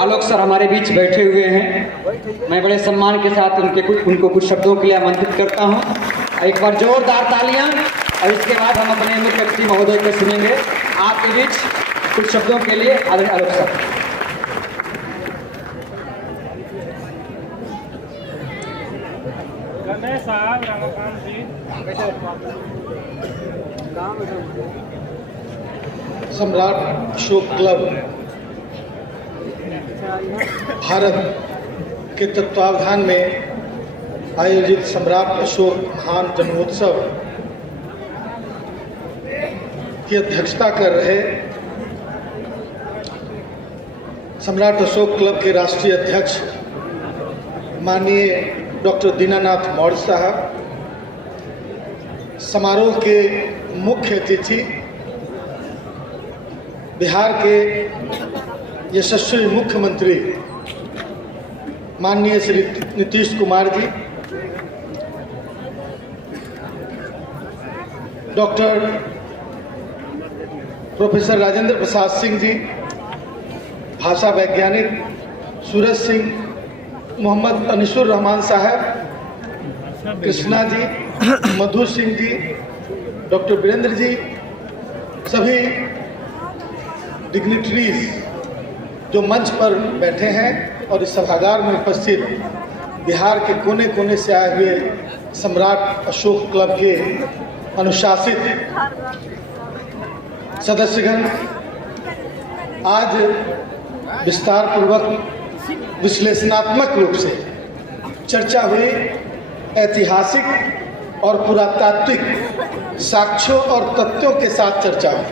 आलोक sir हमारे बीच बैठे हुए हैं। मैं बड़े सम्मान के साथ उनको कुछ शब्दों के लिए आमंत्रित करता हूं। एक बार जोरदार तालियां। और इसके बाद हम अपने मुख्य अतिथि महोदय को सुनेंगे। आपके बीच कुछ शब्दों के लिए आदरणीय आलोक सर। साहब रामकांत जी, सम्राट अशोक क्लब भारत के तत्वावधान में आयोजित सम्राट अशोक महान जन्मोत्सव की अध्यक्षता कर रहे सम्राट अशोक क्लब के राष्ट्रीय अध्यक्ष माननीय डॉक्टर दीनानाथ मौर्य साहब, समारोह के मुख्य अतिथि बिहार के यशस्वी मुख्यमंत्री माननीय श्री नीतीश कुमार जी, डॉक्टर प्रोफेसर राजेंद्र प्रसाद सिंह जी, भाषा वैज्ञानिक सूरज सिंह, मोहम्मद अनिसुर रहमान साहब, कृष्णा जी, मधु सिंह जी, डॉक्टर वीरेंद्र जी, सभी डिग्निटरीज जो मंच पर बैठे हैं और इस सभागार में उपस्थित बिहार के कोने कोने से आए हुए सम्राट अशोक क्लब के अनुशासित सदस्यगण, आज विस्तार पूर्वक विश्लेषणात्मक रूप से चर्चा हुई ऐतिहासिक और पुरातात्विक साक्ष्यों और तथ्यों के साथ चर्चा हुई।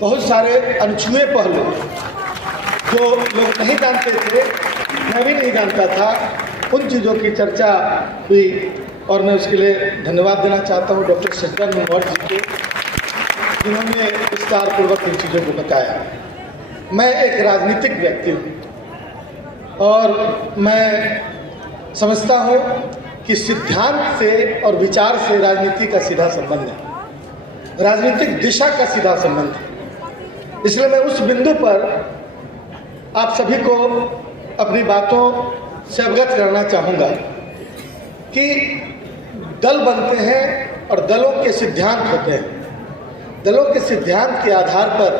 बहुत सारे अनछुए पहलू जो लोग नहीं जानते थे, मैं भी नहीं जानता था, उन चीज़ों की चर्चा हुई और मैं उसके लिए धन्यवाद देना चाहता हूँ डॉक्टर सज्जन मौर्य जी को, जिन्होंने विस्तार पूर्वक इन चीज़ों को बताया। मैं एक राजनीतिक व्यक्ति हूँ और मैं समझता हूँ कि सिद्धांत से और विचार से राजनीति का सीधा संबंध है, राजनीतिक दिशा का सीधा संबंध है। इसलिए मैं उस बिंदु पर आप सभी को अपनी बातों से अवगत करना चाहूँगा कि दल बनते हैं और दलों के सिद्धांत होते हैं। दलों के सिद्धांत के आधार पर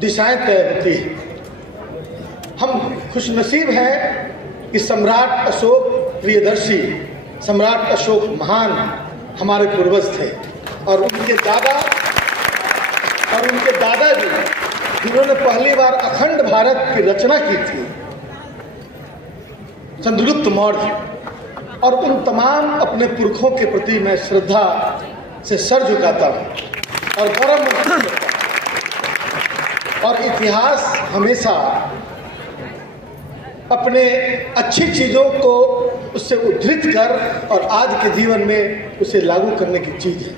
दिशाएं तय होती हैं। हम खुशनसीब हैं कि सम्राट अशोक प्रियदर्शी, सम्राट अशोक महान हमारे पूर्वज थे और उनके दादाजी जिन्होंने पहली बार अखंड भारत की रचना की थी, चंद्रगुप्त मौर्य, और उन तमाम अपने पुरखों के प्रति मैं श्रद्धा से सर झुकाता हूँ और गर्व महसूस करता हूँ। और इतिहास हमेशा अपने अच्छी चीज़ों को उससे उद्धृत कर और आज के जीवन में उसे लागू करने की चीज़ है,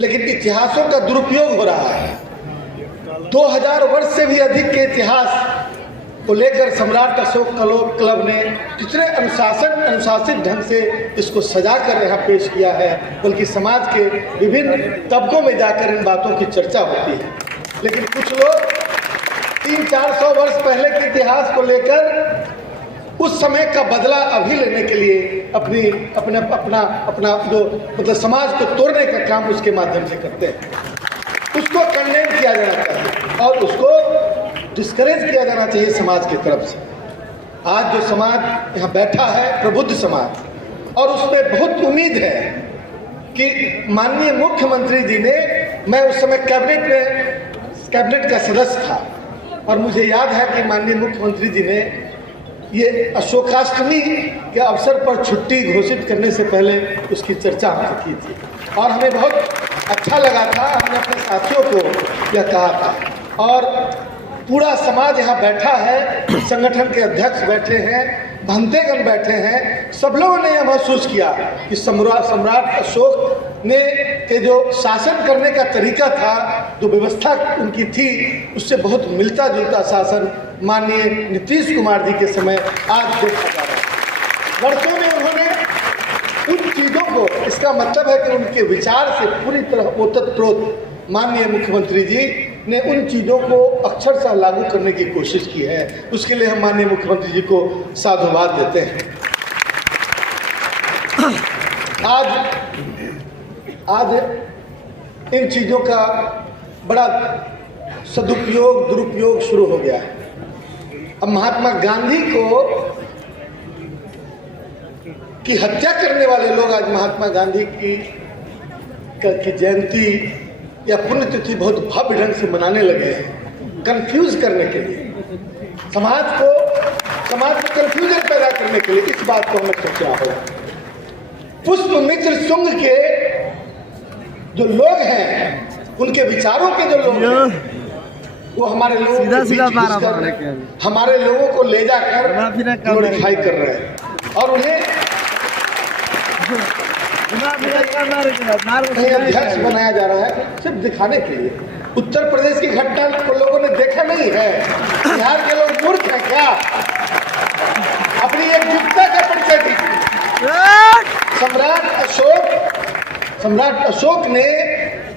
लेकिन इतिहासों का दुरुपयोग हो रहा है। 2000 वर्ष से भी अधिक के इतिहास को लेकर सम्राट अशोक क्लब ने कितने अनुशासित ढंग से इसको सजा कर यहाँ पेश किया है, बल्कि समाज के विभिन्न तबकों में जाकर इन बातों की चर्चा होती है। लेकिन कुछ लोग 300-400 वर्ष पहले के इतिहास को लेकर उस समय का बदला अभी लेने के लिए अपना जो मतलब समाज को तोड़ने का काम उसके माध्यम से करते हैं। उसको कंडेम किया जाना चाहिए और उसको डिस्करेज किया जाना चाहिए समाज की तरफ से। आज जो समाज यहाँ बैठा है, प्रबुद्ध समाज, और उसमें बहुत उम्मीद है कि माननीय मुख्यमंत्री जी ने, मैं उस समय कैबिनेट का सदस्य था और मुझे याद है कि माननीय मुख्यमंत्री जी ने ये अशोकाष्टमी के अवसर पर छुट्टी घोषित करने से पहले उसकी चर्चा हमसे की थी और हमें बहुत अच्छा लगा था। हमने अपने साथियों को यह कहा था और पूरा समाज यहाँ बैठा है, संगठन के अध्यक्ष बैठे हैं, भंतेगण बैठे हैं, सब लोगों ने यह महसूस किया कि सम्राट अशोक ने के जो शासन करने का तरीका था, जो व्यवस्था उनकी थी, उससे बहुत मिलता जुलता शासन माननीय नीतीश कुमार जी के समय आज देखा जा रहा है। वर्षों में उन्होंने उन चीज़ों को, इसका मतलब है कि उनके विचार से पूरी तरह ओतप्रोत माननीय मुख्यमंत्री जी ने उन चीज़ों को अक्षरशः लागू करने की कोशिश की है। उसके लिए हम माननीय मुख्यमंत्री जी को साधुवाद देते हैं। आज इन चीज़ों का बड़ा सदुपयोग दुरुपयोग शुरू हो गया है। अब महात्मा गांधी की हत्या करने वाले लोग आज महात्मा गांधी की जयंती या पुण्यतिथि बहुत भव्य ढंग से मनाने लगे हैं, कंफ्यूज करने के लिए, समाज को कंफ्यूजन पैदा करने के लिए। इस बात को हमें सोचना होगा। पुष्पमित्र शुंग के जो लोग हैं, उनके विचारों के जो लोग हैं, वो हमारे लोगों के बीच घुसकर हमारे लोगों को ले जाकर ग्लोरीफाई कर रहे हैं और उन्हें अध्यक्ष बनाया जा रहा है सिर्फ दिखाने के लिए। उत्तर प्रदेश की घटना को लोगों ने देखा नहीं है। बिहार के लोग मूर्ख हैं क्या? अपनी एकजुटता का परिचय दीजिए। सम्राट अशोक ने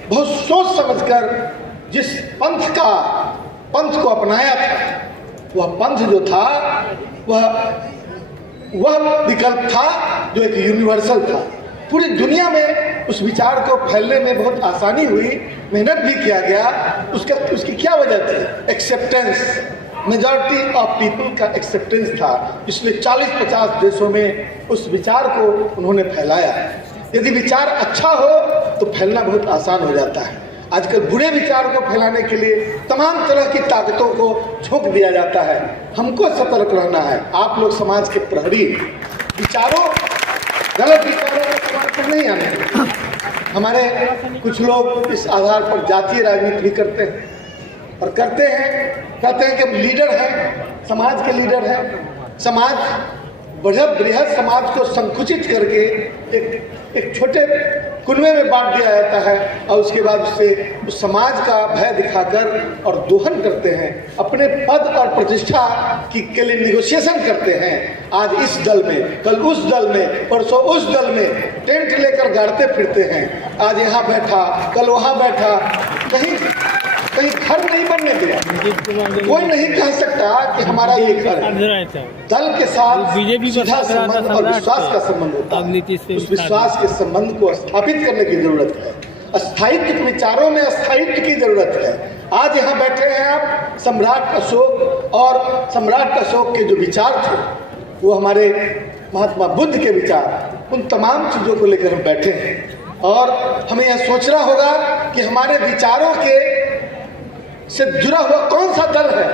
बहुत सोच समझकर जिस पंथ को अपनाया था, वह पंथ जो था वह विकल्प था जो एक यूनिवर्सल था। पूरी दुनिया में उस विचार को फैलने में बहुत आसानी हुई, मेहनत भी किया गया। उसकी क्या वजह थी? एक्सेप्टेंस, मेजॉरिटी ऑफ पीपल का एक्सेप्टेंस था। इसलिए 40-50 देशों में उस विचार को उन्होंने फैलाया। यदि विचार अच्छा हो तो फैलना बहुत आसान हो जाता है। आजकल बुरे विचार को फैलाने के लिए तमाम तरह की ताकतों को झोंक दिया जाता है। हमको सतर्क रहना है। आप लोग समाज के प्रहरी, गलत विचारों को समाज में नहीं आने दें। हमारे कुछ लोग इस आधार पर जातीय राजनीति भी करते हैं और कहते हैं कि हम लीडर हैं, समाज के लीडर हैं। समाज बृहद समाज को संकुचित करके एक छोटे कुनबे में बांट दिया जाता है और उसके बाद उससे उस समाज का भय दिखाकर और दोहन करते हैं, अपने पद और प्रतिष्ठा के लिए निगोशिएशन करते हैं। आज इस दल में, कल उस दल में, परसों उस दल में टेंट लेकर गाड़ते फिरते हैं। आज यहाँ बैठा, कल वहाँ बैठा, कहीं घर नहीं बनने दिया। कोई नहीं कह सकता कि हमारा ये घर है। दल के साथ सीधा संबंध और विश्वास का संबंध होता है। उस विश्वास के संबंध को स्थापित करने की जरूरत है। स्थायित्व विचारों में स्थायित्व की जरूरत है। आज यहाँ बैठे हैं आप, सम्राट अशोक, और सम्राट अशोक के जो विचार थे वो हमारे महात्मा बुद्ध के विचार, उन तमाम चीज़ों को लेकर हम बैठे हैं। और हमें यह सोचना होगा कि हमारे विचारों के से जुड़ा हुआ कौन सा दल है।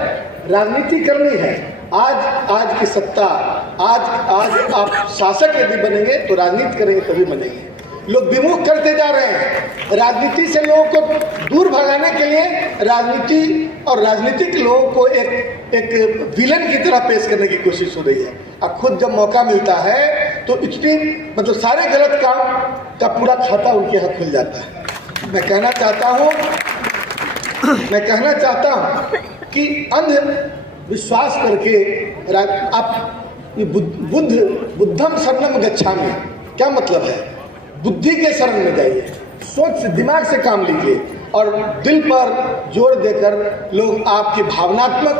राजनीति करनी है। आज की सत्ता, आज आप शासक यदि बनेंगे तो राजनीति करेंगे तभी बनेंगे। लोग विमुख करते जा रहे हैं। राजनीति से लोगों को दूर भगाने के लिए राजनीति और राजनीतिक लोगों को एक विलन की तरह पेश करने की कोशिश हो रही है। अब खुद जब मौका मिलता है तो इतनी सारे गलत काम का पूरा खाता उनके यहाँ खुल जाता है। मैं कहना चाहता हूँ कि अंधविश्वास करके आप बुद्धम शरणम गच्छामि, क्या मतलब है? बुद्धि के शरण में जाइए, सोच से, दिमाग से काम लीजिए और दिल पर जोर देकर लोग आपकी भावनात्मक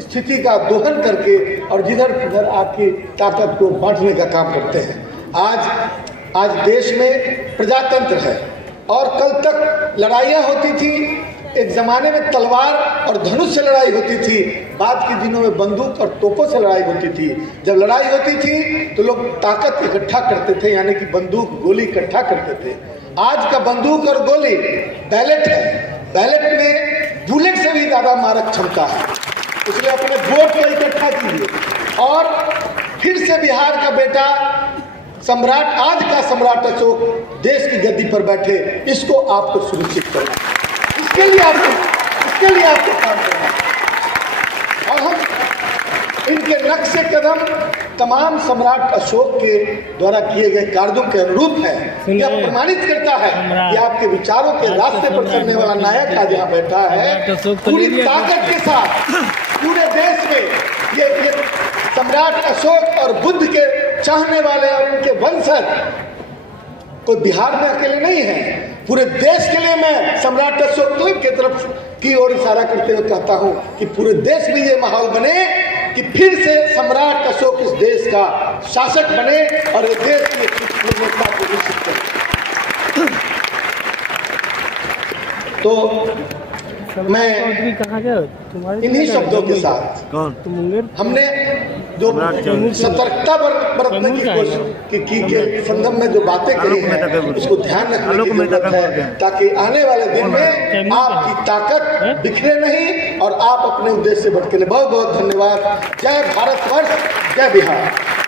स्थिति का दोहन करके और जिधर उधर आपकी ताकत को बांटने का काम करते हैं। आज देश में प्रजातंत्र है और कल तक लड़ाइयाँ होती थी। एक ज़माने में तलवार और धनुष से लड़ाई होती थी, बाद के दिनों में बंदूक और तोपों से लड़ाई होती थी। जब लड़ाई होती थी तो लोग ताकत इकट्ठा करते थे, यानी कि बंदूक गोली इकट्ठा करते थे। आज का बंदूक और गोली बैलेट है। बैलेट में बुलेट से भी ज़्यादा मारक क्षमता है। इसलिए अपने वोट को इकट्ठा कीजिए और फिर से बिहार का बेटा सम्राट, आज का सम्राट अशोक देश की गद्दी पर बैठे, इसको आपको सुनिश्चित करना है। इसके लिए आपको काम करना है। और हम इनके नक्शे कदम तमाम सम्राट अशोक के द्वारा किए गए कार्यों के अनुरूप है। यह प्रमाणित करता है कि आपके विचारों के रास्ते पर चलने वाला नायक आज यहाँ बैठा है। पूरी ताकत के साथ पूरे देश में ये सम्राट अशोक और बुद्ध के चाहने वाले और उनके वंशज कोई बिहार में अकेले नहीं है। पूरे देश के लिए मैं सम्राट अशोक की तरफ की ओर इशारा करते हुए कहता हूं कि पूरे देश में ये माहौल बने कि फिर से सम्राट अशोक इस देश का शासक बने और इस देश की पूर्णता को विकसित करे। तो मैं कहाँ गए तुम्हारे इन्हीं शब्दों के साथ हमने जो सतर्कता बरतने की कोशिश की के संदर्भ में जो बातें करी हैं उसको ध्यान रखने की जरूरत है, ताकि आने वाले दिन में आपकी ताकत बिखरे नहीं और आप अपने उद्देश्य से भटके नहीं। बहुत बहुत धन्यवाद। जय भारतवर्ष, जय बिहार।